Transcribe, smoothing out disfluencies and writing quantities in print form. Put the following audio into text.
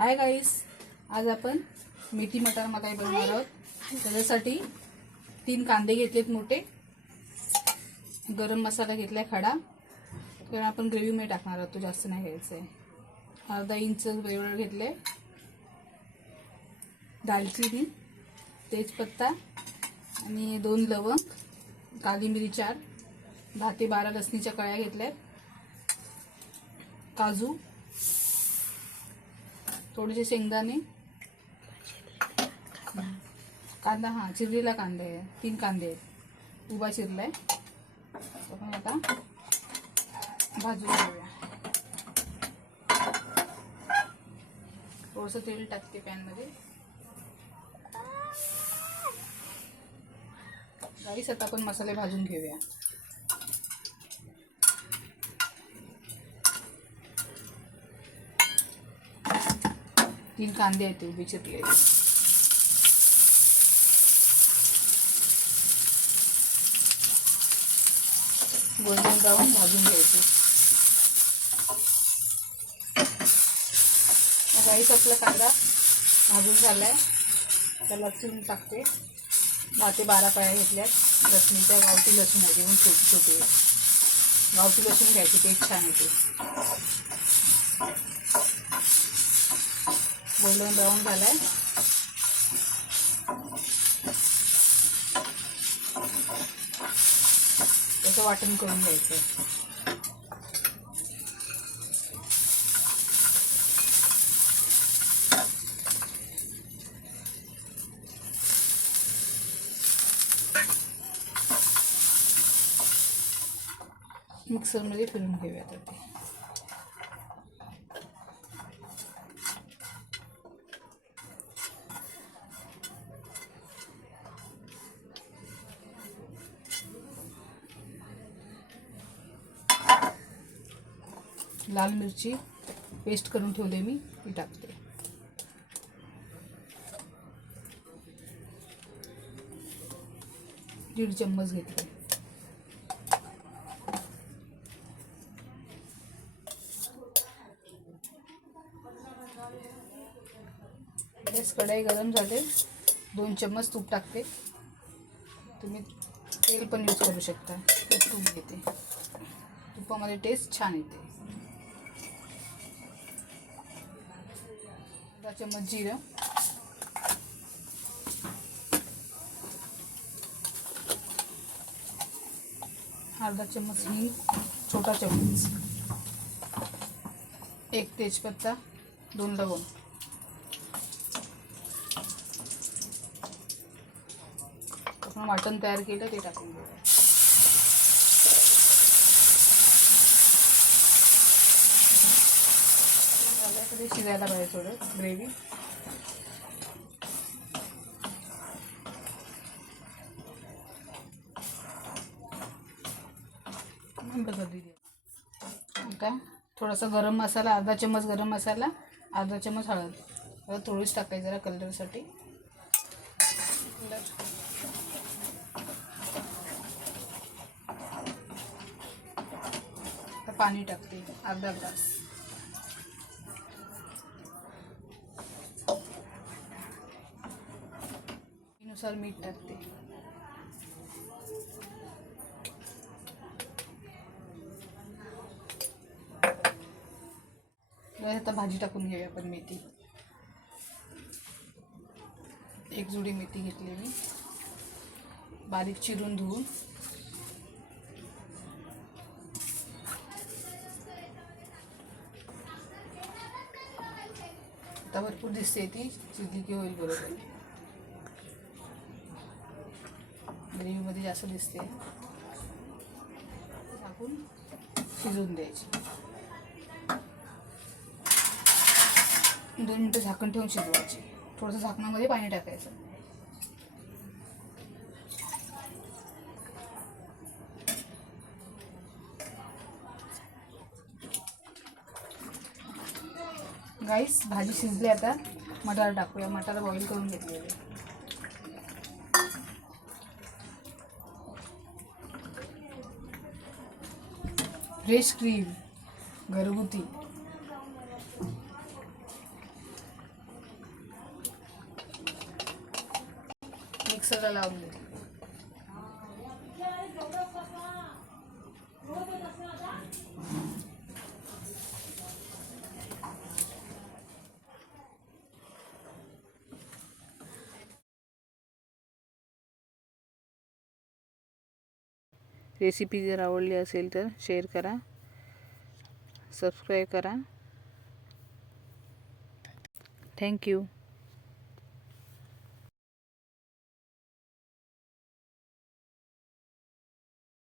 Hi guys, आज आपण मेथी मटार मलाई बनवणार आहोत। त्याच्यासाठी 3 कांदे घेतलेत मोठे, गरम मसाला घेतलाय खडा, कारण आपण ग्रेव्ही मध्ये टाकणार आहोत, तो जास्त नाही घ्यायचा आहे। अर्धा इंच वेवळ घेतले, दालचिनी, तेजपत्ता आणि 2 लवंग, काली मिरी 4, 10 ते 12 लसणीच्या कळ्या घेतल्यात, काजू, थोडेसे शेंगदाणे, कांदा, चिरलेला कांदा आहे, 3 कांदे आहेत, उभा चिरलाय। आपण आता भाजून घेऊया। थोडंसं तेल टाकते पॅन मध्ये। गाईस, आता आपण मसाले भाजून घेऊया। तीन कांदे आहेत उभे चिरलेले, गोल्डन ब्राऊन भाजून घ्यायचे। गाईस, आपला कांदा भाजून झालाय, तर लसूण टाकते। 10 ते 12 कळ्या घेतल्यात लसणीच्या, गावठी लसूण आहे, घेऊन छोटी छोटी गावठी लसूण घ्यायची, टेस्ट छान येते। गोल्डन ब्राऊन झालाय, त्याचं वाटण करून घ्यायचं। मिक्सरमध्ये फिरून घेऊया ते। लाल मिरची पेस्ट करून ठेवले मी, ती टाकते। दीड चम्मच घेतले। गॅस कढई गरम झाले, 2 चम्मच तूप टाकते। तुम्ही तेल पण यूज करू शकता, तूप घेते, तुपामध्ये टेस्ट छान येते। 1 चम्मच जिरं, 1/2 चम्मच हिंग, छोटा चम्मच, 1 तेजपत्ता, 2 लवंग, आपण वाटण तयार केलं ते टाकून घेऊया। शिजायला पाहिजे थोडं ग्रेव्ही। आता थोडासा गरम मसाला, 1/2 चम्मच गरम मसाला, 1/2 चम्मच हळद थोडीच टाकायची जरा कलरसाठी। पाणी टाकते, अर्धा ग्लास। नुसार मीठ टाकते। आता भाजी टाकून घेऊया आपण। मेथी, 1 जुडी मेथी घेतली मी, बारीक चिरून धुवून। आता भरपूर दिसते, ती शिजली की होईल बरोबर। ग्रेव्ही मध्ये जास्त दिसते, टाकून शिजवून द्यायची। 2 मिनिटं झाकण ठेवून शिजवायची। थोडंसं झाकणामध्ये पाणी टाकायचं। गाईस, भाजी शिजली, आता मटार टाकूया। मटार बॉईल करून घेतलेले, फ्रेश क्रीम, घरगुती, मिक्सरला लावून देते. रेसिपी जर आवडली असेल तर शेअर करा, सबस्क्राईब करा. थँक्यू.